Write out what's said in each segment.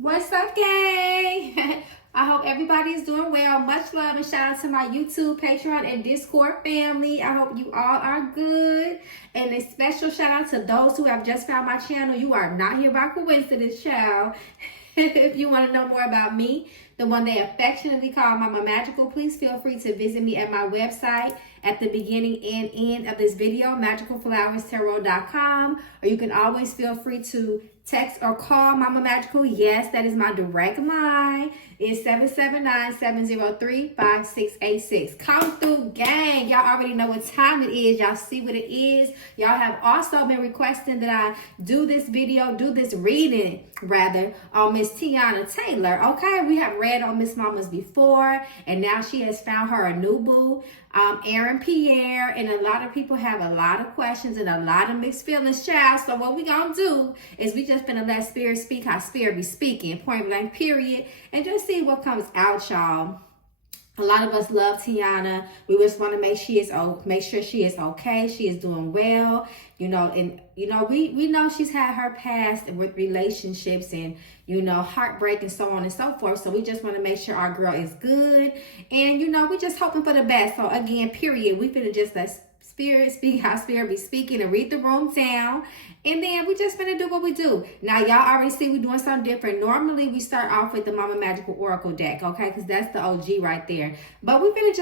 What's up, gang? I hope everybody is doing well. Much love and shout out to my YouTube, Patreon, and Discord family. I hope you all are good. And a special shout out to those who have just found my channel. You are not here by coincidence, child. If you want to know more about me, the one they affectionately call Mama Magical, please feel free to visit me at my website at the beginning and end of this video, magicalflowerstarot.com. Or you can always feel free to text or call Mama Magical. Yes, that is my direct line. It's 779-703-5686. Come through, gang. Y'all already know what time it is. Y'all see what it is. Y'all have also been requesting that I do this reading, on Miss Teyana Taylor. Okay, we have read on Miss Mamas before, and now she has found her a new boo, Aaron Pierre, and a lot of people have a lot of questions and a lot of mixed feelings, child. So what we gonna do is we just gonna let spirit speak how spirit be speaking, point blank, period, and just see what comes out, y'all. A lot of us love Teyana. We just want to make sure she is okay. She is doing well, and we know she's had her past with relationships and heartbreak and so on and so forth. So we just want to make sure our girl is good, and we just hoping for the best. So again, period. We finna just let spirit speak how spirit be speaking and read the room down, and then we just finna do what we do. Now y'all already see we doing something different. Normally we start off with the Mama Magical Oracle deck, okay, because that's the OG right there. But we finna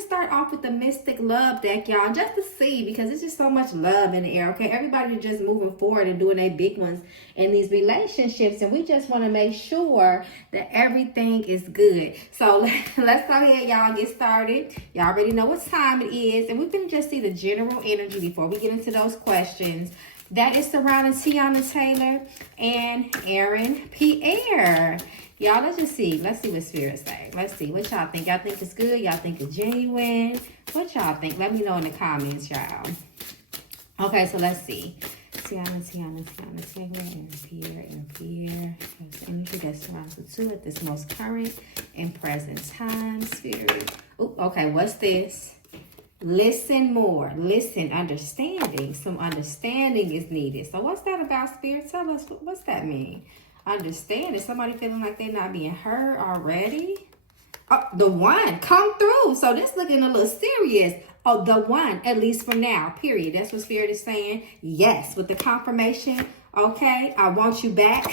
start off with the Mystic Love deck, y'all, just to see, because it's just so much love in the air, okay? Everybody just moving forward and doing their big ones in these relationships, and we just want to make sure that everything is good. So let's go ahead, y'all, get started. Y'all already know what time it is, and we finna just see the general energy before we get into those questions that is surrounding Teyana Taylor and Aaron Pierre. Y'all, let's see what spirit say. Let's see what y'all think. Y'all think it's good? Y'all think it's genuine? What y'all think? Let me know in the comments, y'all. Okay, so let's see. Teyana Taylor, Aaron Pierre. There's the energy that surrounds the two at this most current and present time, spirit. Oh, okay, what's this? Listen more. Listen, understanding. Some understanding is needed. So what's that about, spirit? Tell us, what's that mean? Understanding. Somebody feeling like they're not being heard already? Oh, the one. Come through. So this looking a little serious. Oh, the one, at least for now, period. That's what spirit is saying. Yes, with the confirmation. Okay, I want you back.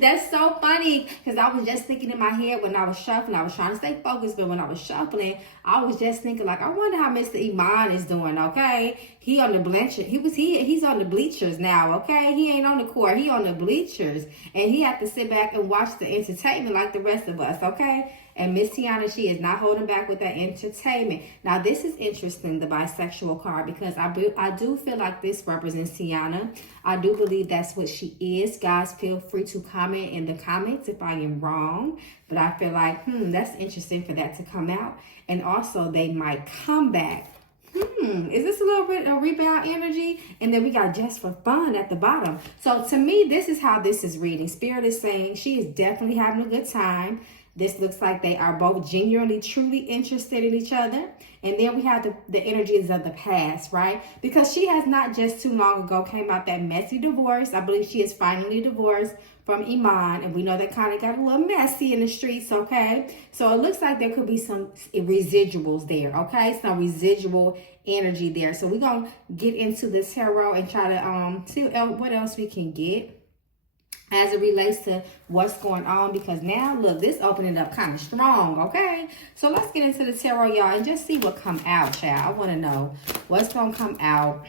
That's so funny, because I was just thinking in my head when I was shuffling. I was trying to stay focused, but when I was shuffling, I was just thinking, like, I wonder how Mr. Iman is doing, okay? He on the bleachers. He's on the bleachers now, okay? He ain't on the court. He on the bleachers. And he had to sit back and watch the entertainment like the rest of us, okay? And Miss Teyana, she is not holding back with that entertainment. Now, this is interesting, the bisexual card, because I do feel like this represents Teyana. I do believe that's what she is. Guys, feel free to comment in the comments if I am wrong. But I feel like, that's interesting for that to come out. And also, they might come back. Is this a little bit of rebound energy? And then we got just for fun at the bottom. So to me, this is how this is reading. Spirit is saying she is definitely having a good time. This looks like they are both genuinely, truly interested in each other. And then we have the energies of the past, right? Because she has not just too long ago came out that messy divorce. I believe she is finally divorced from Iman. And we know that kind of got a little messy in the streets, okay? So it looks like there could be some residuals there, okay? Some residual energy there. So we're going to get into the tarot and try to see what else we can get as it relates to what's going on, because now look, this opening up kind of strong, okay? So let's get into the tarot, y'all, and just see what come out, child. I want to know what's gonna come out,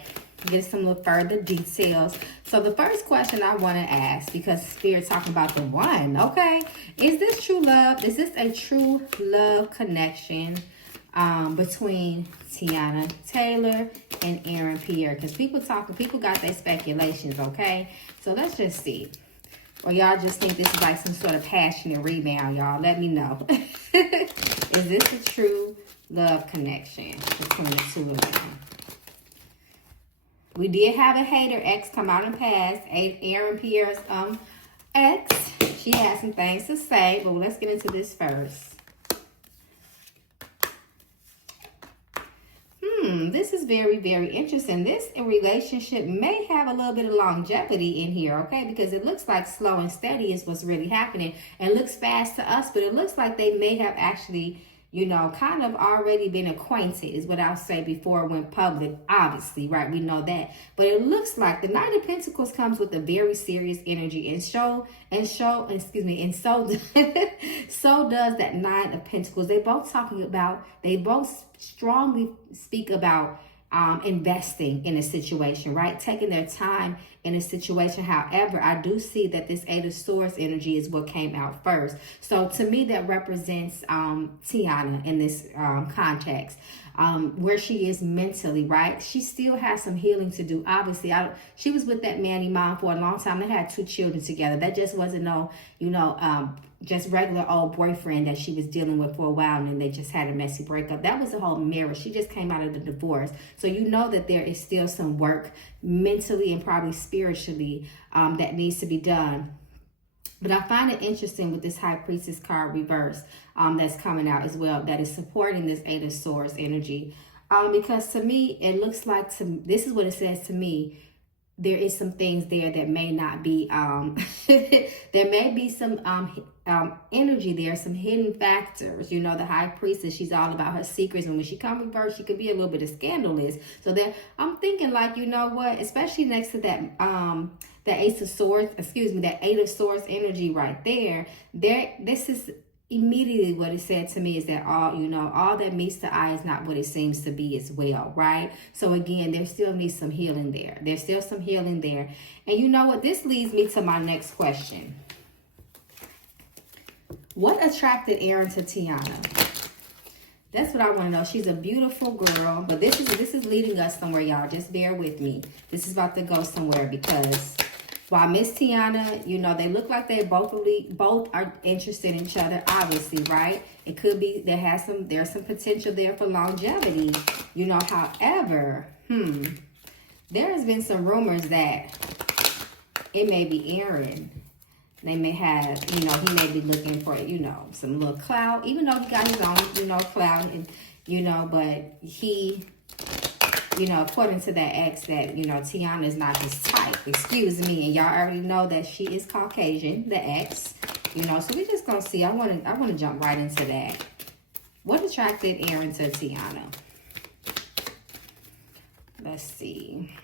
get some little further details. So the first question I want to ask, because spirit talking about the one, okay, is this true love? Is this a true love connection between Teyana Taylor and Aaron Pierre? Because people got their speculations, okay? So let's just see. Or y'all just think this is like some sort of passionate rebound, y'all. Let me know. Is this a true love connection between the two of them? We did have a hater ex come out and pass. Aaron Pierre's ex. She has some things to say, but let's get into this first. This is very, very interesting. This relationship may have a little bit of longevity in here, okay? Because it looks like slow and steady is what's really happening. And looks fast to us, but it looks like they may have actually, you know, kind of already been acquainted is what I'll say before it went public, obviously, right? We know that. But it looks like the Knight of Pentacles comes with a very serious energy, and so so does that Nine of Pentacles. They both strongly speak about investing in a situation, right? Taking their time in a situation. However, I do see that this Eight of Swords energy is what came out first. So to me, that represents Teyana in this context. Where she is mentally, right? She still has some healing to do. Obviously, she was with that man Iman for a long time. They had 2 children together. That just wasn't no, you know, just regular old boyfriend that she was dealing with for a while, and then they just had a messy breakup. That was the whole marriage. She just came out of the divorce. So you know that there is still some work mentally and probably spiritually that needs to be done. But I find it interesting with this High Priestess card reverse that's coming out as well, that is supporting this Eight of Swords energy. Because to me, it looks like, this is what it says to me, there is some things there that may not be, there may be some energy there, some hidden factors. You know, the High Priestess, she's all about her secrets, and when she comes reverse, she could be a little bit of scandalous. So that I'm thinking, like, you know what, especially next to that that Ace of Swords, that Eight of Swords energy right there, this is immediately what it said to me, is that all that meets the eye is not what it seems to be as well, right? So again, there still needs some healing there. There's still some healing there. And you know what? This leads me to my next question. What attracted Aaron to Teyana? That's what I want to know. She's a beautiful girl, but this is leading us somewhere, y'all. Just bear with me. This is about to go somewhere, because while Miss Teyana, you know, they look like they both are interested in each other, obviously, right? It could be there's some potential there for longevity, you know. However, there has been some rumors that it may be Aaron. They may have, you know, he may be looking for, you know, some little clout, even though he got his own, you know, clout, and, you know, but he, you know, according to that ex, that, you know, Teyana is not his type, excuse me, and y'all already know that she is Caucasian, the ex, you know, so we're just gonna see. I want to jump right into that. What attracted Aaron to Teyana? Let's see.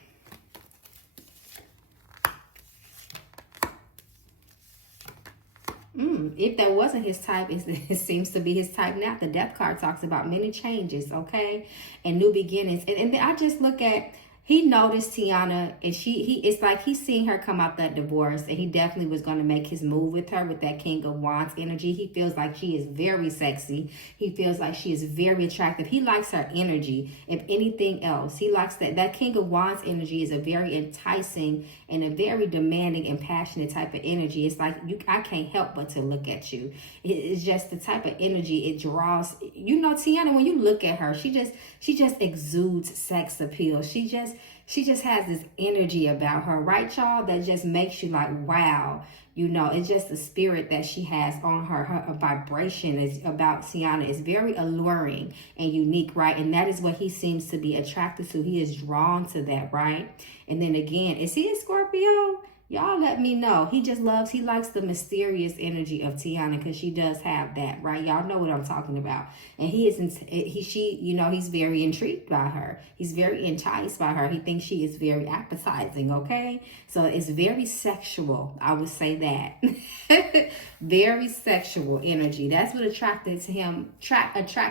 If that wasn't his type, it seems to be his type now. The Death card talks about many changes, okay, and new beginnings. And then I just look at, he noticed Teyana, and it's like he's seeing her come out that divorce, and he definitely was going to make his move with her with that King of Wands energy. He feels like she is very sexy. He feels like she is very attractive. He likes her energy. If anything else, he likes that King of Wands energy is a very enticing and a very demanding and passionate type of energy. It's like I can't help but to look at you. It's just the type of energy it draws. You know, Teyana, when you look at her, she just exudes sex appeal. She just has this energy about her, right, y'all, that just makes you like, wow. You know, it's just the spirit that she has on her. Her vibration is about Teyana is very alluring and unique, right? And that is what he seems to be attracted to. He is drawn to that, right? And then again, is he a Scorpio? Y'all let me know. He likes the mysterious energy of Teyana, because she does have that, right? Y'all know what I'm talking about. And you know, he's very intrigued by her. He's very enticed by her. He thinks she is very appetizing, okay? So it's very sexual, I would say that. Very sexual energy. That's what attracted to him,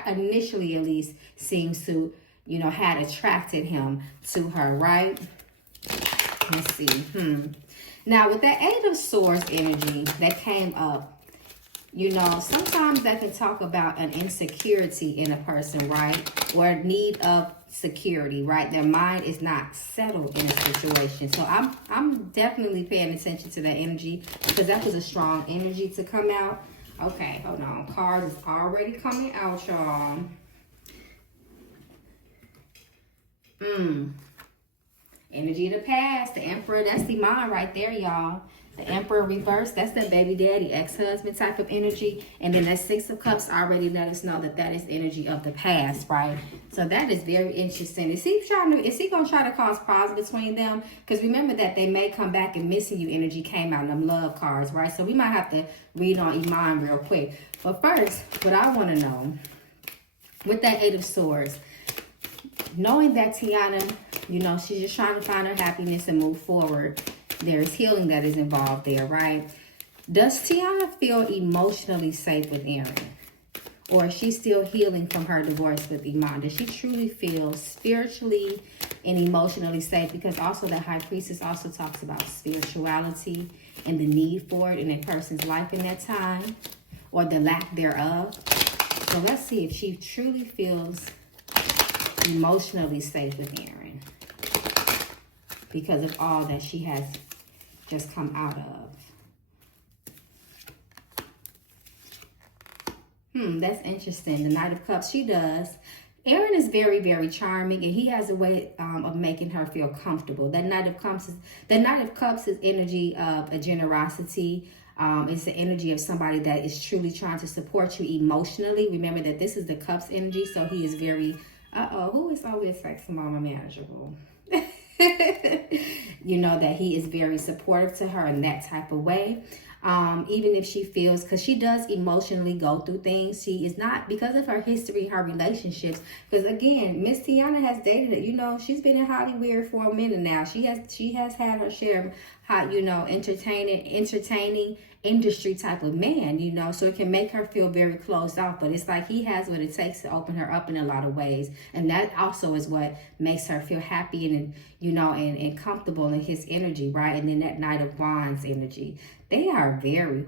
initially at least, seems to, you know, had attracted him to her, right? Let's see. Now, with that Eight of Swords energy that came up, you know, sometimes that can talk about an insecurity in a person, right? Or a need of security, right? Their mind is not settled in a situation. So I'm definitely paying attention to that energy, because that was a strong energy to come out. Okay, hold on. Cards is already coming out, y'all. Energy of the past, the Emperor, that's Iman right there, y'all. The Emperor reverse, that's that baby daddy, ex-husband type of energy. And then that Six of Cups already let us know that that is energy of the past, right? So that is very interesting. Is he going to try to cause problems between them? Because remember that they may come back and missing you energy came out in them love cards, right? So we might have to read on Iman real quick. But first, what I want to know, with that Eight of Swords, knowing that Teyana, you know, she's just trying to find her happiness and move forward. There's healing that is involved there, right? Does Teyana feel emotionally safe with Aaron? Or is she still healing from her divorce with Iman? Does she truly feel spiritually and emotionally safe? Because also the High Priestess also talks about spirituality and the need for it in a person's life in that time, or the lack thereof. So let's see if she truly feels emotionally safe with Aaron because of all that she has just come out of. That's interesting. The Knight of Cups, she does. Aaron is very, very charming, and he has a way of making her feel comfortable. That Knight of Cups is energy of a generosity. It's the energy of somebody that is truly trying to support you emotionally. Remember that this is the Cups energy, so he is very, who is always sex mama manageable? You know, that he is very supportive to her in that type of way. Even if she feels, because she does emotionally go through things, she is not, because of her history, her relationships, because again, Miss Teyana has dated it, you know, she's been in Hollywood for a minute now. She has had her share of hot, you know, entertaining industry type of man, you know, so it can make her feel very closed off. But it's like he has what it takes to open her up in a lot of ways, and that also is what makes her feel happy and you know, and comfortable in his energy, right? And then that Knight of Wands energy, they are very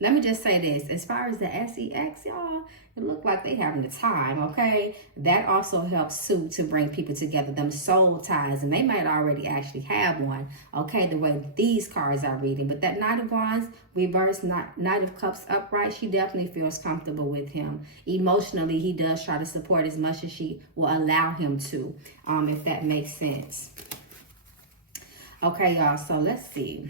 let me just say this, as far as the SEX, y'all, it look like they having the time, okay? That also helps too to bring people together, them soul ties, and they might already actually have one, okay, the way these cards are reading. But that Knight of Wands reverse, Knight of Cups upright, she definitely feels comfortable with him. Emotionally, he does try to support as much as she will allow him to, if that makes sense. Okay, y'all, so let's see.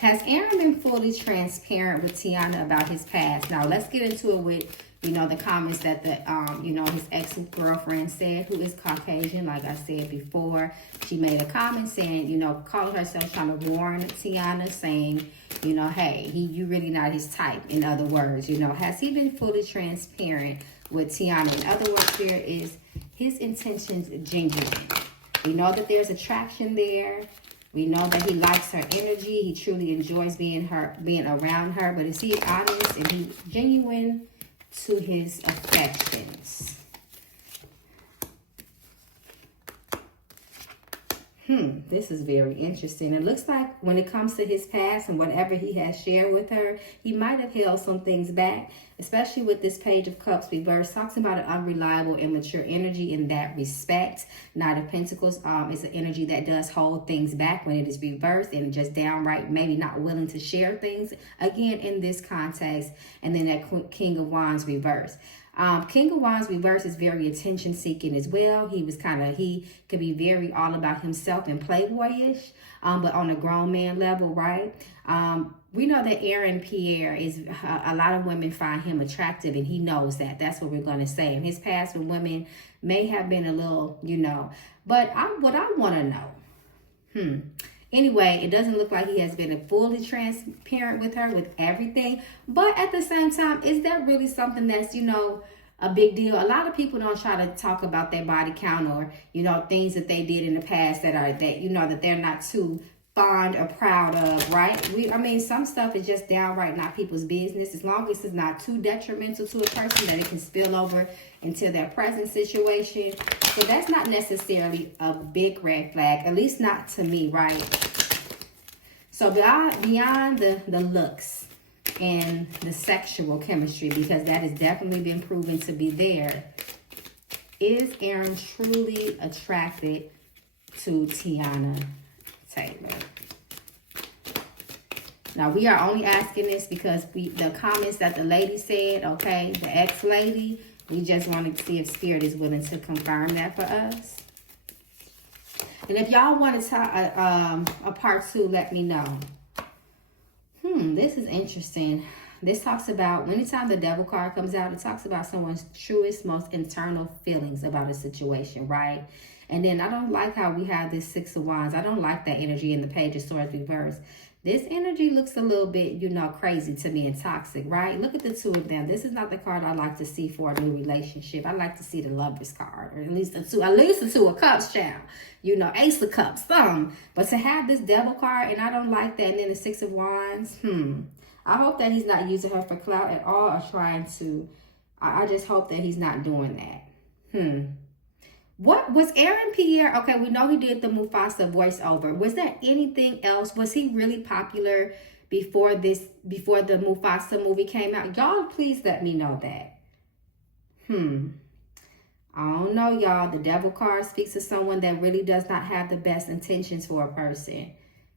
Has Aaron been fully transparent with Teyana about his past? Now, let's get into it with, you know, the comments that the, you know, his ex-girlfriend said, who is Caucasian, like I said before. She made a comment saying, you know, calling herself trying to warn Teyana, saying, you know, hey, you really not his type, in other words. You know, has he been fully transparent with Teyana? In other words, there is his intentions genuine. We know that there's attraction there. We know that he likes her energy. He truly enjoys being around her. But is he honest and he genuine to his affections? This is very interesting. It looks like when it comes to his past and whatever he has shared with her, he might have held some things back, especially with this Page of Cups reverse. Talks about an unreliable, immature energy in that respect. Knight of Pentacles is an energy that does hold things back when it is reversed and just downright maybe not willing to share things, again, in this context. And then that King of Wands reverse. King of Wands reverse is very attention seeking as well. He could be very all about himself and playboyish, but on a grown man level, right? We know that Aaron Pierre is, a lot of women find him attractive, and he knows that. That's what we're going to say. And his past with women may have been a little, you know, but what I want to know, anyway, it doesn't look like he has been fully transparent with her with everything. But at the same time, is that really something that's, you know, a big deal? A lot of people don't try to talk about their body count or, you know, things that they did in the past that you know, that they're not too fond or proud of, right? I mean, some stuff is just downright not people's business, as long as it's not too detrimental to a person that it can spill over into their present situation. So that's not necessarily a big red flag, at least not to me, right? So beyond the looks and the sexual chemistry, because that has definitely been proven to be there, is Aaron truly attracted to Teyana Taylor? Now, we are only asking this because the comments that the lady said, okay, the ex-lady, we just want to see if Spirit is willing to confirm that for us. And if y'all want to talk a part 2, let me know. This is interesting. This talks about, anytime the devil card comes out, it talks about someone's truest, most internal feelings about a situation, right? And then I don't like how we have this 6 of Wands. I don't like that energy in the Page of Swords reverse. This energy looks a little bit, you know, crazy to me and toxic, right? Look at the 2 of them. This is not the card I like to see for a new relationship. I like to see the Lovers card, or at least the 2 of Cups, child. You know, Ace of Cups, some. But to have this Devil card, and I don't like that, and then the 6 of Wands, I hope that he's not using her for clout at all, or trying to. I just hope that he's not doing that. What was Aaron Pierre? Okay, we know he did the Mufasa voiceover. Was there anything else? Was he really popular before the Mufasa movie came out? Y'all, please let me know that. I don't know, y'all. The Devil card speaks to someone that really does not have the best intentions for a person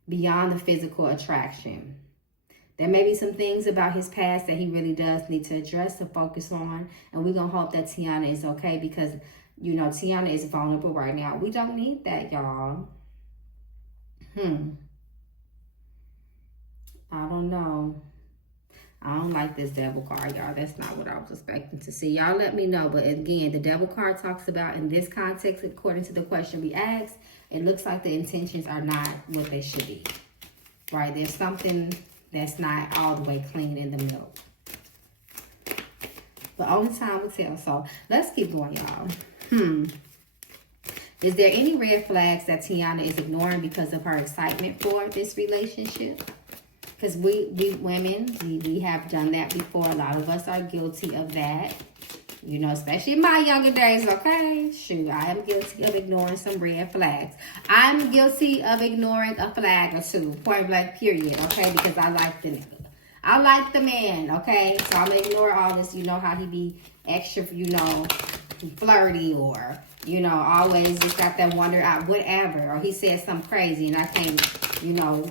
beyond the physical attraction. There may be some things about his past that he really does need to address and focus on. And we're going to hope that Teyana is okay, because, you know, Teyana is vulnerable right now. We don't need that, y'all. I don't know. I don't like this Devil card, y'all. That's not what I was expecting to see. Y'all let me know. But again, the Devil card talks about, in this context, according to the question we asked, it looks like the intentions are not what they should be. Right? There's something that's not all the way clean in the milk. But only time will tell. So let's keep going, y'all. Is there any red flags that Teyana is ignoring because of her excitement for this relationship? Because we women, we have done that before. A lot of us are guilty of that. You know, especially in my younger days, okay? Shoot, I am guilty of ignoring some red flags. I'm guilty of ignoring a flag or 2, point blank, period, okay? Because I like the nigga. I like the man, okay? So I'm going to ignore all this, you know, how he be extra, you know, flirty, or, you know, always just got that wonder out, whatever. Or he said something crazy and I can't, you know,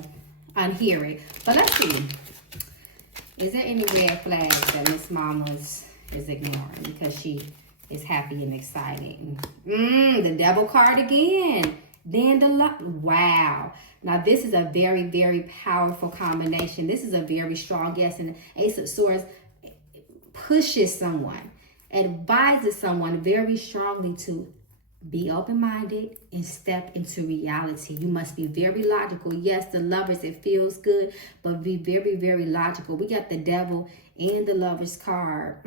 unhear it. But let's see. Is there any red flags that Miss Mama's is ignoring because she is happy and excited? The Devil card again. Then the wow. Now this is a very, very powerful combination. This is a very strong guess. And the Ace of Swords pushes someone, advises someone very strongly to be open-minded and step into reality. You must be very logical. Yes, the Lovers, it feels good, but be very, very logical. We got the Devil and the Lovers card.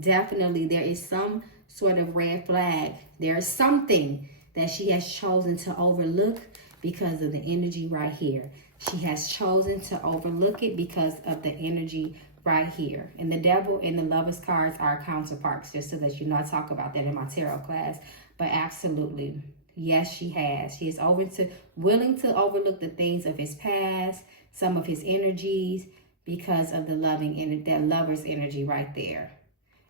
Definitely there is some sort of red flag. There is something that she has chosen to overlook because of the energy right here. She has chosen to overlook it because of the energy right here. And the Devil and the Lovers cards are counterparts, just so that you know. I talk about that in my tarot class. But absolutely, yes, she has. She is willing to overlook the things of his past, some of his energies, because of the that Lover's energy right there.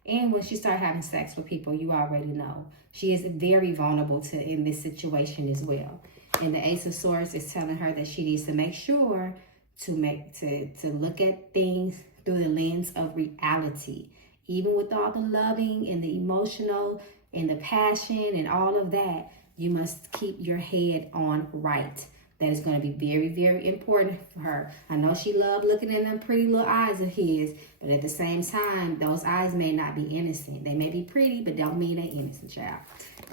And when she starts having sex with people, you already know she is very vulnerable in this situation as well. And the Ace of Swords is telling her that she needs to make sure to look at things through the lens of reality. Even with all the loving and the emotional and the passion and all of that, you must keep your head on right. That is going to be very, very important for her. I know she loved looking in them pretty little eyes of his, but at the same time, those eyes may not be innocent. They may be pretty, but don't mean they're innocent, child.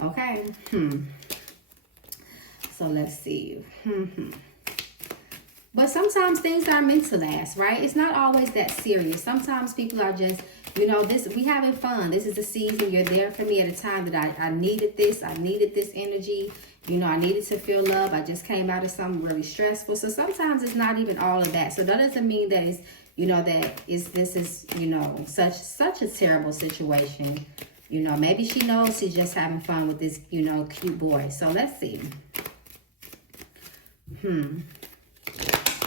Okay? So let's see. But sometimes things are meant to last, right? It's not always that serious. Sometimes people are just, you know, we having fun. This is a season. You're there for me at a time that I needed this. I needed this energy. You know, I needed to feel love. I just came out of something really stressful. So sometimes it's not even all of that. So that doesn't mean that it's, you know, this is, you know, such a terrible situation. You know, maybe she knows she's just having fun with this, you know, cute boy. So let's see.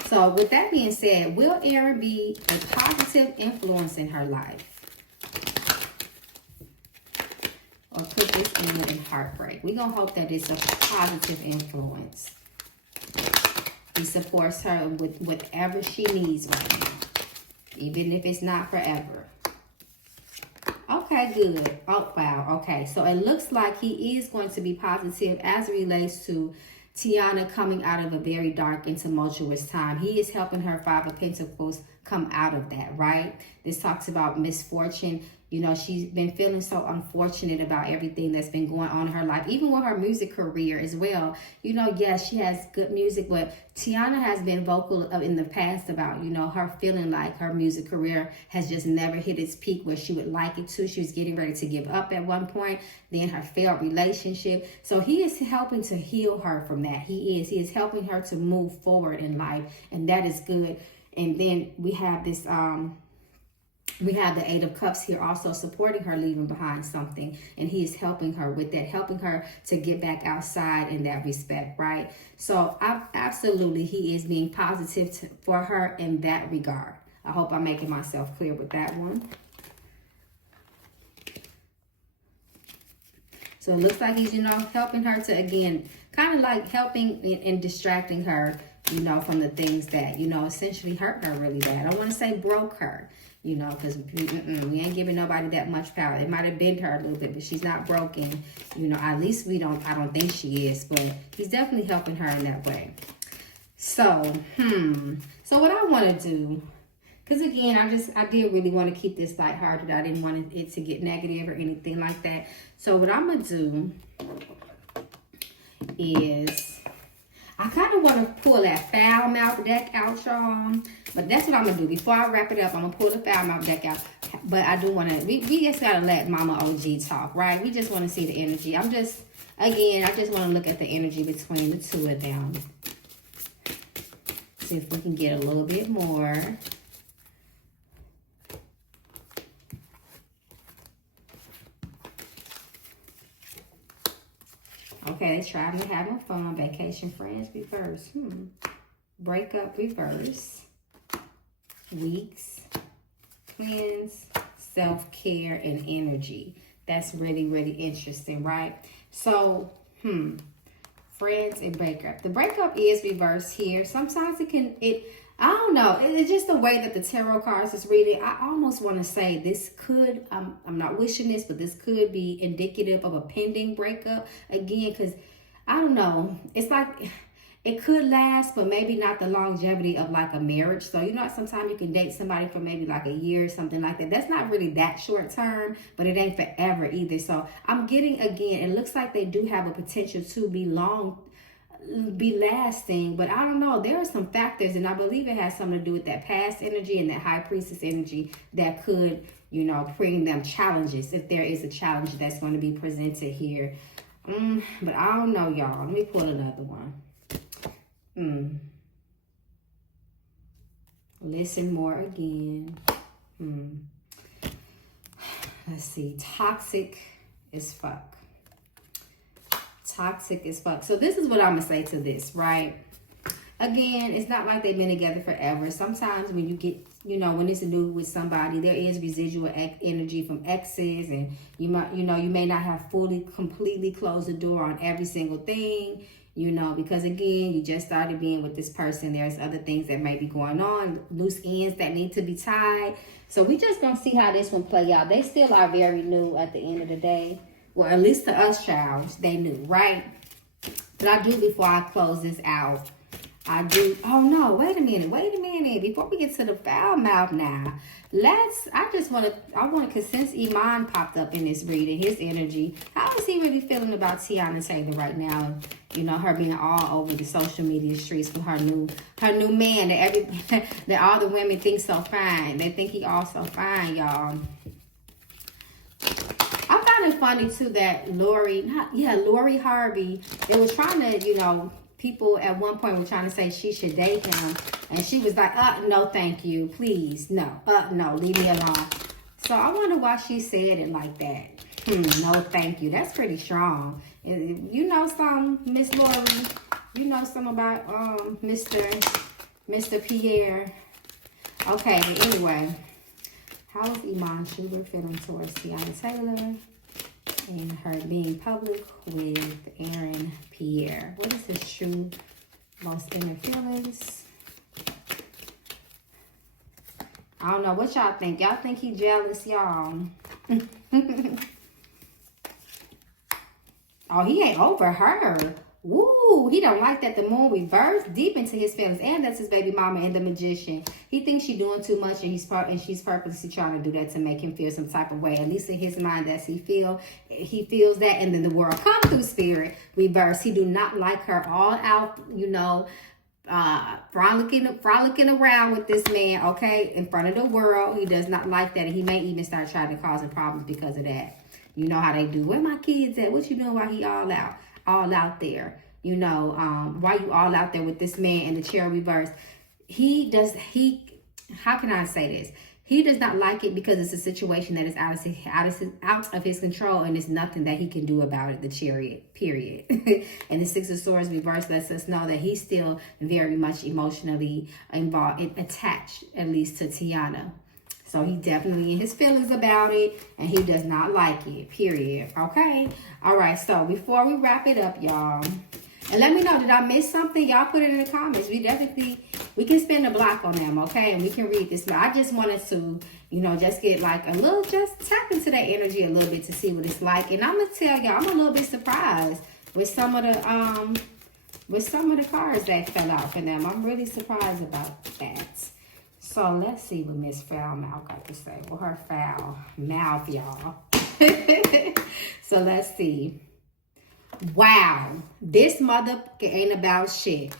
So with that being said, will Aaron be a positive influence in her life? Or put this in heartbreak? We're going to hope that it's a positive influence. He supports her with whatever she needs right now. Even if it's not forever. Okay. Okay, good. Oh, wow. Okay, so it looks like he is going to be positive as it relates to Teyana coming out of a very dark and tumultuous time. He is helping her Five of Pentacles come out of that, right? This talks about misfortune. You know, she's been feeling so unfortunate about everything that's been going on in her life, even with her music career as well. You know, yes, she has good music, but Teyana has been vocal in the past about, you know, her feeling like her music career has just never hit its peak where she would like it to. She was getting ready to give up at one point, then her failed relationship. So he is helping to heal her from that. He is helping her to move forward in life, and that is good. And then we have this, we have the Eight of Cups here also supporting her, leaving behind something. And he is helping her with that, helping her to get back outside in that respect, right? So absolutely, he is being positive for her in that regard. I hope I'm making myself clear with that one. So it looks like he's, you know, helping her to, again, kind of like helping and distracting her, you know, from the things that, you know, essentially hurt her really bad. I want to say broke her. You know, because we ain't giving nobody that much power. It might have bent her a little bit, but she's not broken. You know, at least I don't think she is, but he's definitely helping her in that way. So, so what I want to do, because again, I did really want to keep this lighthearted. I didn't want it to get negative or anything like that. So what I'm going to do is, I kind of want to pull that foul mouth deck out, y'all. But that's what I'm going to do. Before I wrap it up, I'm going to pull the foul mouth deck out. But I do want to, we just got to let Mama OG talk, right? We just want to see the energy. I just want to look at the energy between the two of them. See if we can get a little bit more. Okay, traveling, having fun, vacation, friends, reverse. Breakup, reverse. Weeks, cleanse, self-care, and energy. That's really, really interesting, right? So, friends and breakup. The breakup is reversed here. Sometimes I don't know. It's just the way that the tarot cards is reading. I almost want to say this could, I'm not wishing this, but this could be indicative of a pending breakup. Again, because I don't know. It's like it could last, but maybe not the longevity of like a marriage. So, you know, sometimes you can date somebody for maybe like a year or something like that. That's not really that short term, but it ain't forever either. So I'm getting, again, it looks like they do have a potential to be lasting, but I don't know. There are some factors, and I believe it has something to do with that past energy and that high priestess energy that could, you know, bring them challenges if there is a challenge that's going to be presented here. But I don't know, y'all. Let me pull another one. Listen more again. Let's see. Toxic as fuck. Toxic as fuck. So this is what I'm gonna say to this, right? Again, it's not like they've been together forever. Sometimes when you get, you know, when it's new with somebody, there is residual energy from exes, and you may not have completely closed the door on every single thing, you know, because again, you just started being with this person. There's other things that may be going on, loose ends that need to be tied. So we just gonna see how this one play out. They still are very new at the end of the day. Well, at least to us, child, they knew, right? But I do, before I close this out, I do. Oh no, wait a minute. Before we get to the foul mouth now, I want to, because since Iman popped up in this reading, his energy, how is he really feeling about Teyana Taylor right now? You know, her being all over the social media streets with her new man that all the women think so fine. They think he also fine, y'all. I found it funny too that Lori Harvey, they were trying to, you know, people at one point were trying to say she should date him, and she was like, no, thank you, please, no, leave me alone. So I wonder why she said it like that. No, thank you. That's pretty strong. You know some, Miss Lori, you know some about Mr. Pierre. Okay, anyway, how is Iman Sugar feeling towards Teyana Taylor and her being public with Aaron Pierre? What is his true most inner feelings? I don't know what y'all think. Y'all think he jealous, y'all? Oh, he ain't over her. Woo, he don't like that the moon reversed deep into his feelings, and that's his baby mama and the magician. He thinks she's doing too much, and she's purposely trying to do that to make him feel some type of way. At least in his mind, that's he feels that, and then the world come through spirit reverse. He do not like her all out, you know, frolicking around with this man, okay, in front of the world. He does not like that, and he may even start trying to cause problems because of that. You know how they do. Where my kids at? What you doing while he all out there? You know, why you all out there with this man in the chair reverse? How can I say this? He does not like it because it's a situation that is out of his control, and there's nothing that he can do about it, the Chariot, period. And the Six of Swords reverse lets us know that he's still very much emotionally involved, attached, at least to Teyana. So he definitely in his feelings about it, and he does not like it, period. Okay? All right, so before we wrap it up, y'all, and let me know, did I miss something? Y'all put it in the comments. We can spend a block on them, okay? And we can read this. I just wanted to, you know, just get like just tap into that energy a little bit to see what it's like. And I'm going to tell y'all, I'm a little bit surprised with some of the cards that fell out for them. I'm really surprised about that. So let's see what Miss Foul Mouth got to say. Well, her foul mouth, y'all. So let's see. Wow, this mother ain't about shit.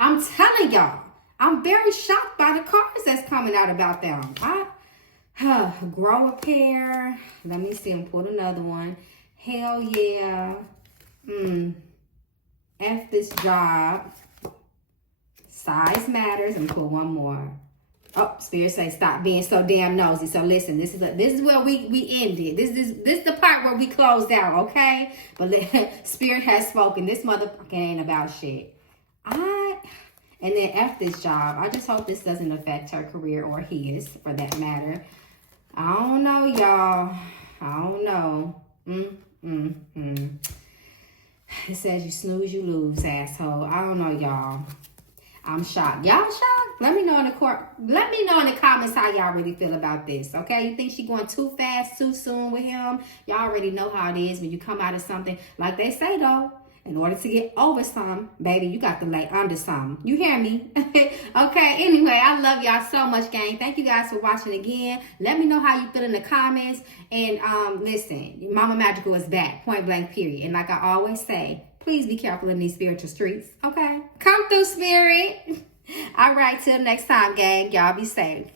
I'm telling y'all, I'm very shocked by the cards that's coming out about them. Grow a pair. Let me see. I'm put another one. Hell yeah. F this job. Size matters. And put one more. Oh, Spirit say stop being so damn nosy. So listen, this is where we ended. This is the part where we closed out, okay? But Spirit has spoken. This motherfucker ain't about shit. And then F this job. I just hope this doesn't affect her career or his, for that matter. I don't know, y'all. I don't know. It says you snooze, you lose, asshole. I don't know, y'all. I'm shocked. Y'all shocked? Let me know in the comments how y'all really feel about this. Okay? You think she going too fast, too soon with him? Y'all already know how it is when you come out of something. Like they say though, in order to get over some, baby, you got to lay under some. You hear me? Okay, anyway, I love y'all so much, gang. Thank you guys for watching again. Let me know how you feel in the comments. And listen, Mama Magical is back, point blank, period. And like I always say, please be careful in these spiritual streets, okay? Come through, Spirit. All right, till next time, gang. Y'all be safe.